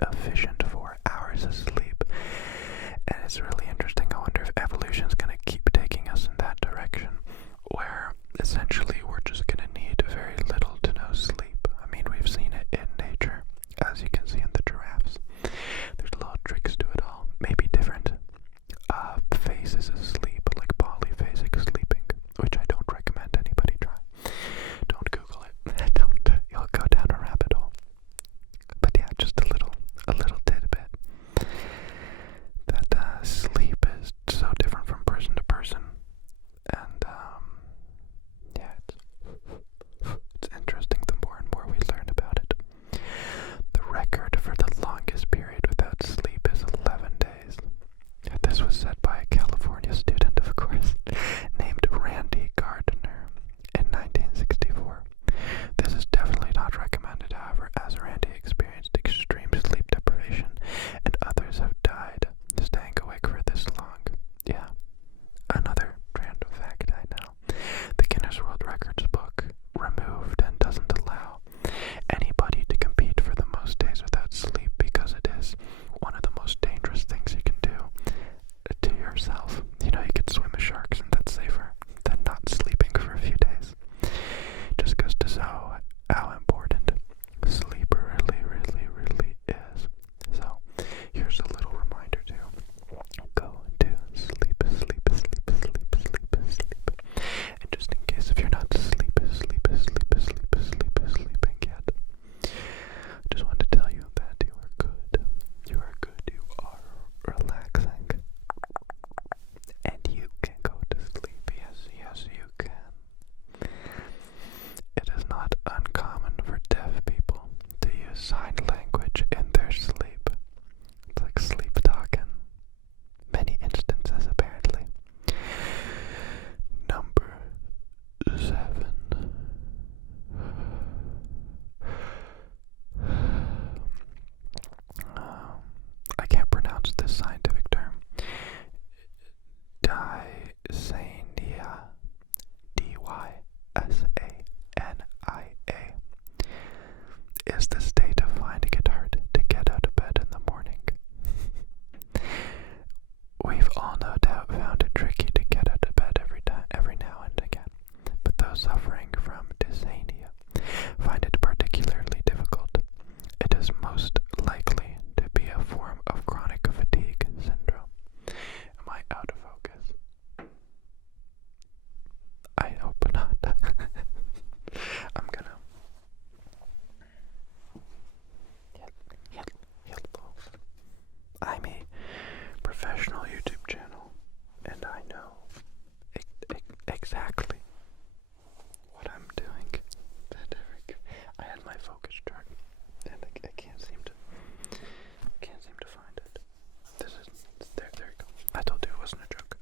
efficient 4 hours of sleep. And it's really interesting. I wonder if evolution's going to keep taking us in that direction, where essentially we're just going to need very little to no sleep. I mean, we've seen it in nature, as you can see in the giraffes. There's little tricks to it all. Maybe different phases of sleep, like polyphasic sleeping, which I don't recommend anybody try. Don't Google it. Don't. You'll go down a rabbit hole. But yeah, just a little tidbit that sleep is so different from person to person, and yeah, it's interesting the more and more we learn about it. The record for the longest period without sleep is 11 days. This was set by a California student, of course, named Randy Gardner in 1964. This is definitely not recommended, however, as Randy experienced extreme sleep deprivation, and others have died staying awake for this long. Yeah, another random fact I know. The Guinness World Records book removed and doesn't allow anybody to compete for the most days without sleep because it is one of the most dangerous things you can do to yourself. You know, you could swim with sharks, and that's safer than not sleeping for a few days. Just goes to show how important sleep really is. So, here's a little reminder to go to sleep. And just in case if you're not sleeping yet, I just want to tell you that you are good. You are good. You are relaxing. And you can go to sleep. Yes, you can. It is not uncommon for deaf people to use sign language in their sleep. It's like sleep talking. Many instances, apparently. Number 7. I can't pronounce this scientific term. Dysania. Dysania is the state of finding it hard to get out of bed in the morning. We've all no doubt found it tricky to get out of bed every now and again, but those suffering from dysania find it particularly difficult. It is most likely to be a form of chronic fatigue syndrome. Am I out of focus? I hope not. I'm gonna I'm a professional YouTube channel, and I know exactly what I'm doing. I had my focus chart, and I can't seem to find it. There you go. I told you it wasn't a joke.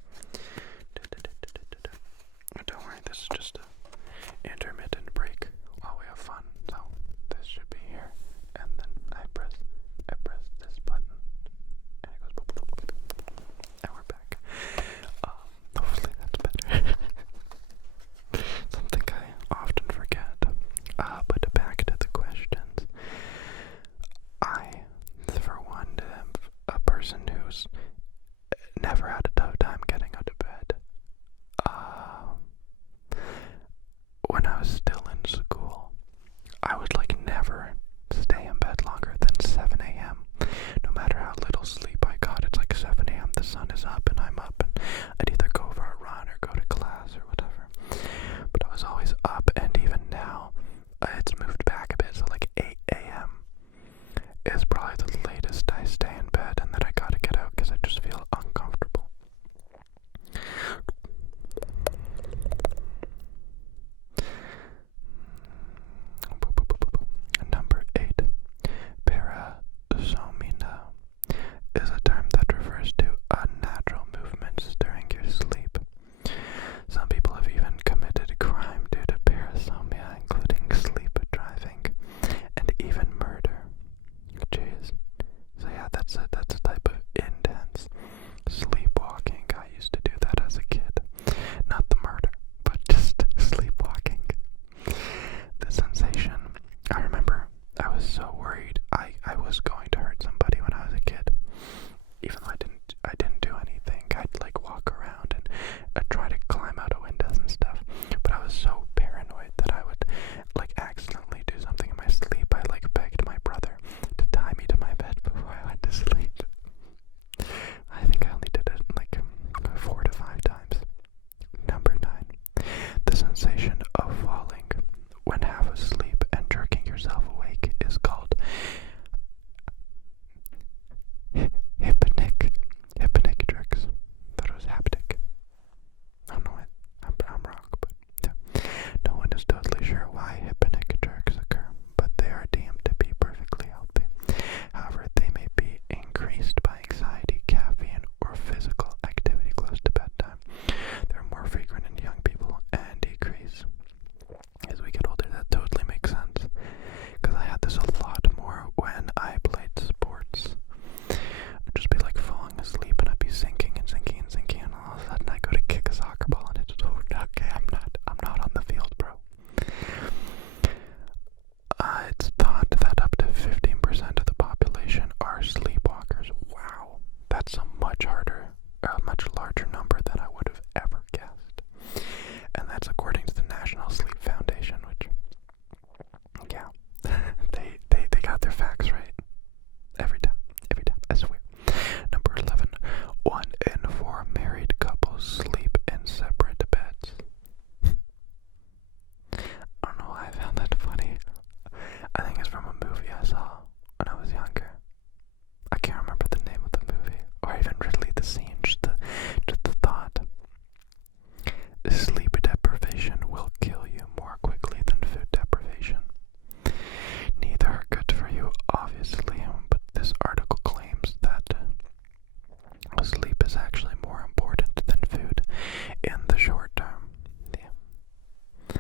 Don't worry, this is just a intermittent break while we have fun. So this should be here, and then I press this button, and it goes boop, boop, boop, boop, and we're back. Hopefully that's better. Something I often forget. But back to the questions. I, for one, am a person who's never had a tough time getting out of bed. When I was still in school, I would never stay in bed longer than 7 a.m. No matter how little sleep I got, it's 7 a.m. the sun is up and I'm up, and I'd either go for a run or go to class or whatever. But I was always up, and even now, it's moved back a bit, so 8 a.m. is probably the latest I stay in bed, and then I gotta get out because I just feel uncomfortable. Number 8. Parasomnia is a term that refers to unnatural movements during your sleep. Some people have even committed crime due to parasomnia, including sleep yourself awake is called hypnic tricks. Thought it was haptic. I don't know what. I'm wrong, but yeah. No one is totally sure why hypnic jerks occur, but they are deemed to be perfectly healthy. However, they may be increased by anxiety, caffeine, or physical activity close to bedtime. They're more frequent in young people and decrease as we get older. That totally makes sense, because I had this a lot more when I played sports. I'd just be like falling asleep and I'd be sinking and sinking and sinking, and all of a sudden I go to kick a soccer ball and it's okay, I'm not on the field, bro. It's thought that up to 15% of the population are sleepwalkers. Wow, that's a much larger number than I would have ever guessed. And that's according to the National Sleep Foundation, which, yeah, they got their facts right. Every time, I swear. Number 11, 1 in 4 married couples sleep in separate beds. I don't know why I found that funny. I think it's from a movie I saw when I was younger. I can't remember the name of the movie, or even really the scene, just the thought. Sleep deprivation will kill you more quickly than food deprivation. Neither are good for you, obviously, but this article claims that sleep is actually more important than food in the short term. Yeah.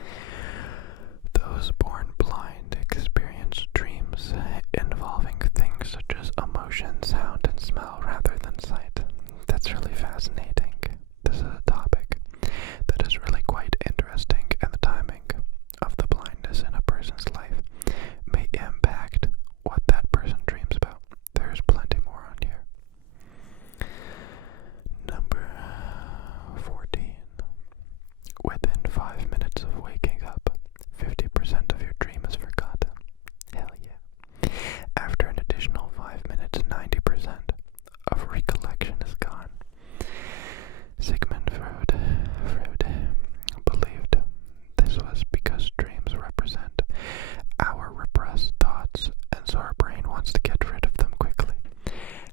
Those born blind experience dreams involving things such as emotion, sound, and smell rather than sight. That's really fascinating. This is a topic that is really quite interesting, and the timing of the blindness in a person's life may impact what that person dreams about. There's plenty more on here. Number 14. Within 5 minutes of waking up, 50% of your dream is forgotten. Hell yeah. After an additional 5 minutes, 90% of recollection is gone. Sigmund Freud believed this was because dreams represent our repressed thoughts, and so our brain wants to get rid of them quickly.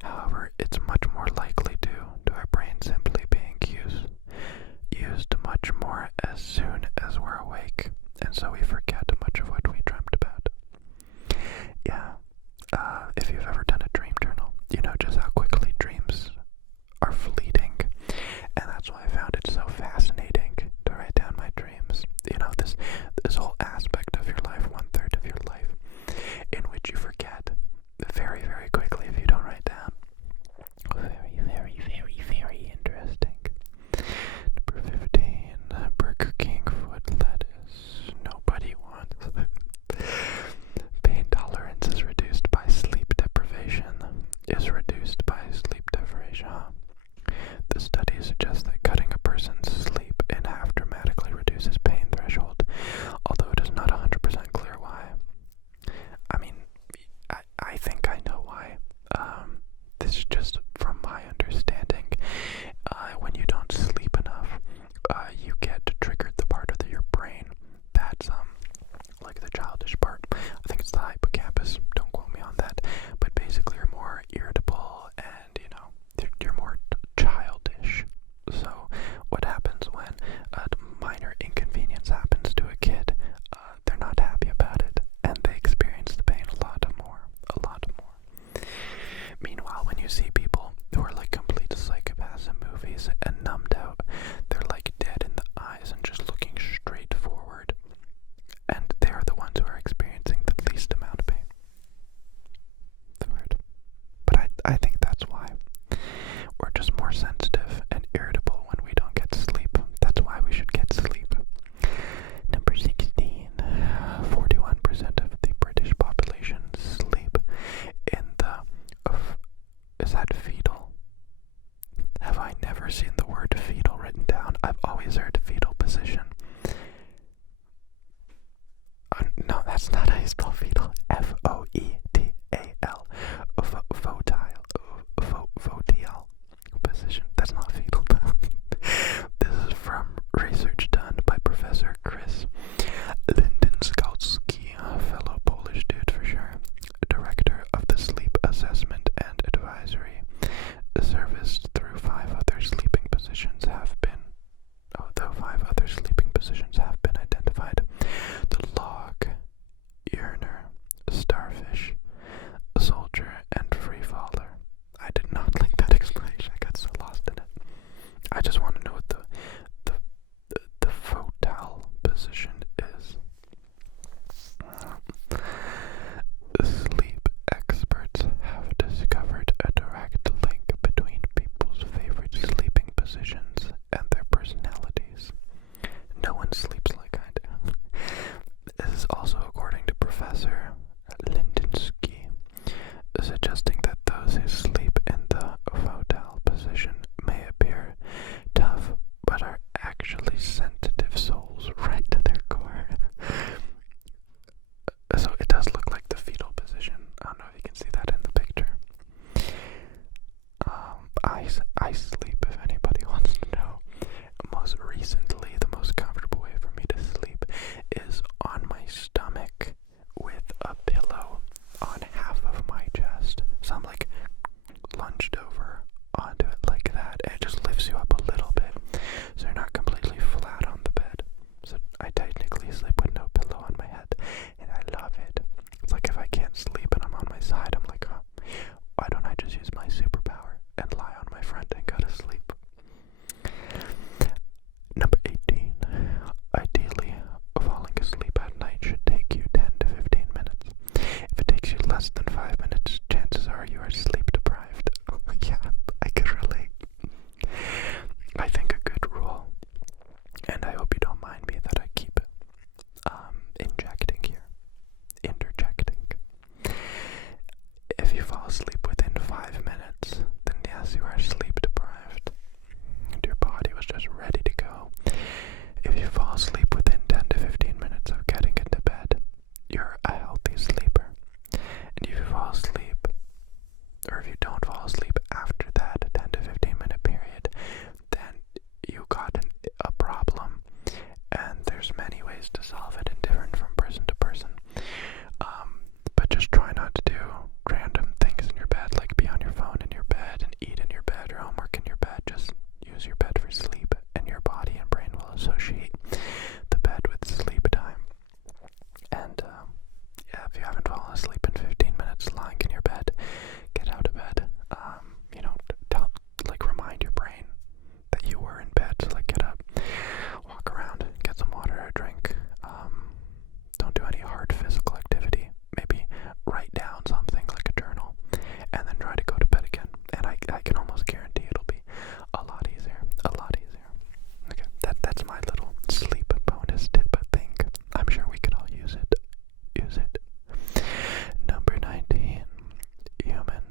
However, it's much more likely due to our brain simply being used much more as soon as we're awake, and so we forget much of what we dreamt about. Yeah, if you've ever done a dream journal, you know just how quickly dreams are fleeting, and that's why I found it so fascinating to write down my dreams. You know, this whole aspect of your life, 1/3 of your life, in which you forget very, very quickly if you don't write down. Very, very, very, very interesting. Number 15, Burger King foot lettuce. Nobody wants pain tolerance is reduced by sleep deprivation. The study suggests that cutting a person's sleep in half dramatically reduces pain threshold, although it is not 100% clear why. I mean, I think I know why. This is just from my understanding. When you don't sleep enough, you get triggered the part of your brain that's like the childish part. I think it's the hippocampus. Don't quote me on that. But basically, you're more irritable, and you're more childish. So, what happens when a minor inconvenience happens to a kid? They're not happy about it, and they experience the pain a lot more. Meanwhile, when you see people who are like complete psychopaths in movies and numbed out, they're like dead in the eyes and just looking straight forward, and they're the ones who are experiencing the least amount of pain. Weird. But I think that's why. We're just more sensitive and irritable when we don't get sleep. That's why we should get sleep. Number 16. 41% of the British population sleep in the... is that fetal? Have I never seen the word fetal written down? I've always heard fetal position. No, that's not how you spell fetal. F-O-E-T-A-L. Foetal position. That's not fetal though. This is from research done by Professor Chris Lindenskalski, a fellow Polish fall asleep in 15 minutes lying in your bed. Get out of bed. Remind your brain that you were in bed. So get up, walk around, get some water or drink. Don't do any hard physical activity. Maybe write down something like a journal, and then try to go to bed again. And I can almost guarantee it'll be a lot easier. A lot easier. Okay, that's my little sleep bonus tip. I think I'm sure we could all use it. Use it. Number 19. Humans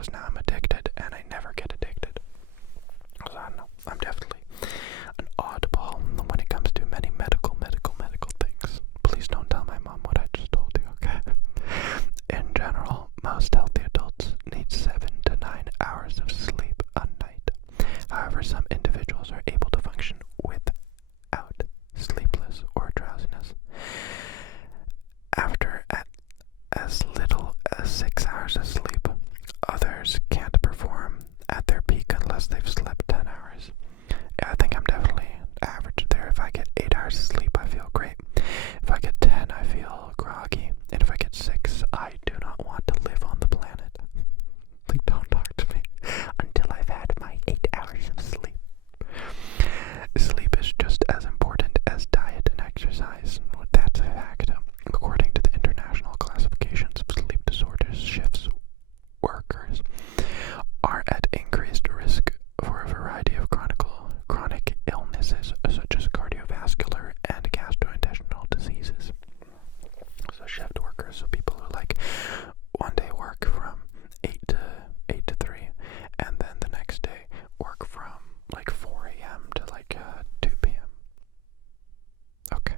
because now I'm addicted and I never get addicted. So I don't know. I'm definitely an oddball when it comes to many medical things. Please don't tell my mom what I just told you, okay? In general, most healthy adults need 7 to 9 hours of sleep a night. However, some individuals are able to function without sleepless or drowsiness after as little as 6 hours of sleep. Others can't perform at their peak unless they've slept 10 hours. Yeah, I think I'm definitely average there. If I get 8 hours of sleep, I feel great. If I get 10, I feel groggy. And if I get 6, I do not want to live on the planet. Like, don't talk to me until I've had my 8 hours of sleep. Sleep is just as important as diet and exercise. That's a fact. According to the International Classifications of Sleep Disorders, shifts workers are at increased risk for a variety of chronic illnesses such as cardiovascular and gastrointestinal diseases. So shift workers, so people who like one day work from 8 to 3, and then the next day work from like 4 a.m. to like 2 p.m. Okay,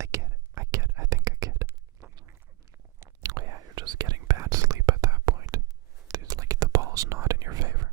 I get it. I think I get it. Oh yeah, you're just getting bad sleep at that point. It's like the ball's not in your favor.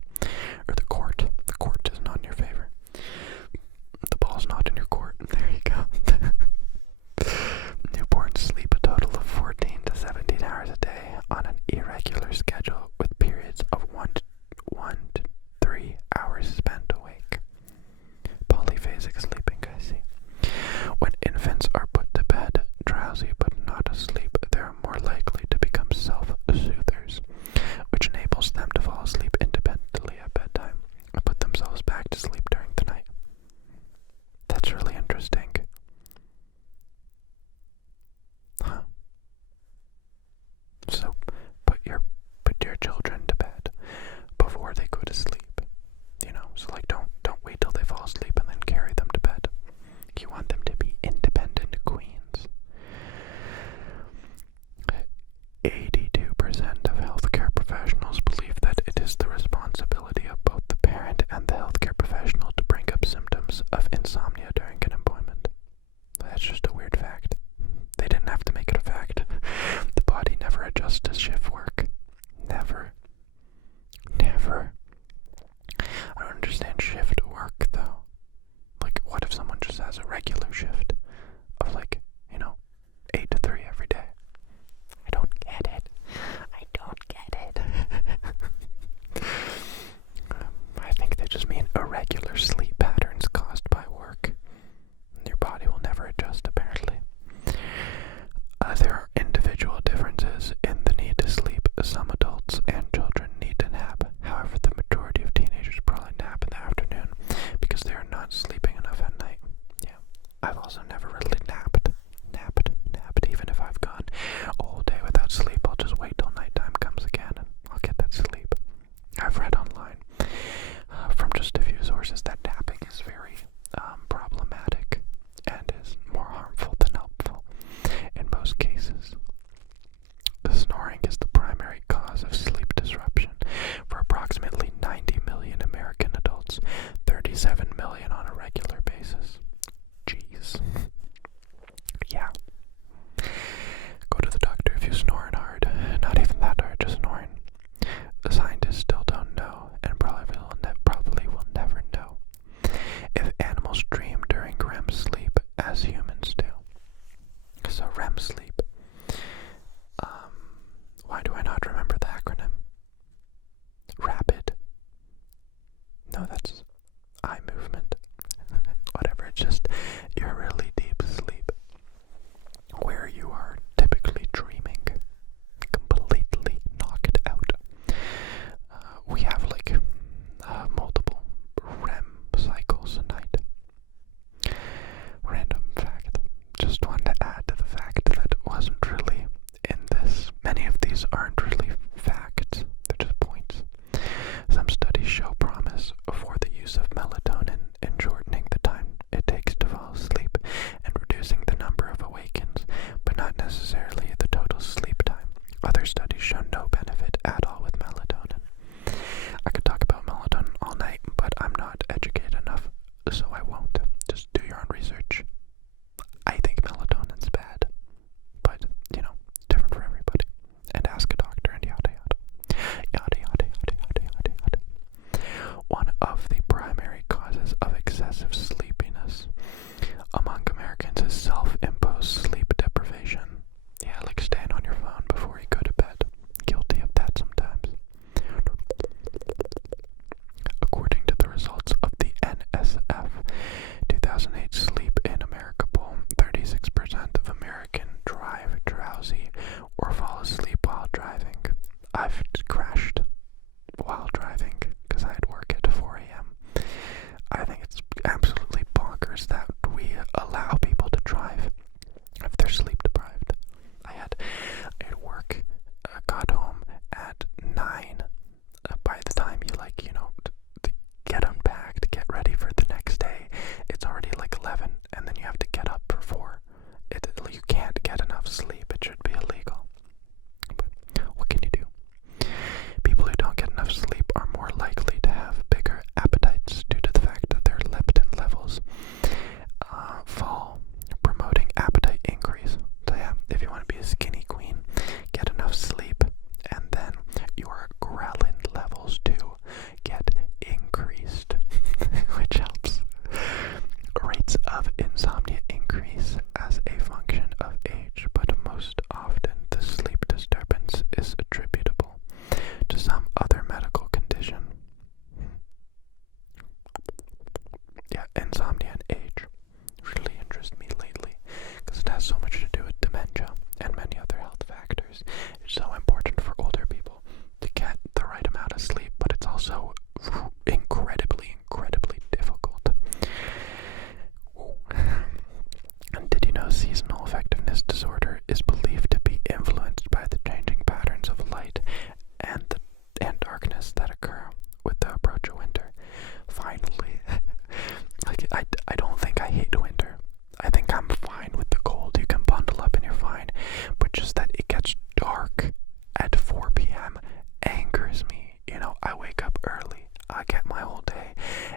my whole day,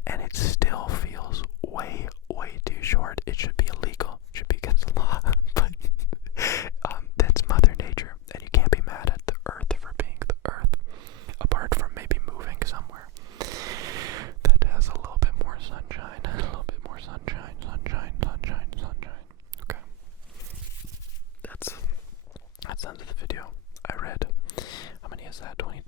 and it still feels way too short. It should be illegal. It should be against the law. But that's Mother Nature, and you can't be mad at the Earth for being the Earth. Apart from maybe moving somewhere that has a little bit more sunshine, a little bit more sunshine. Okay, that's the end of the video. I read, how many is that? 22.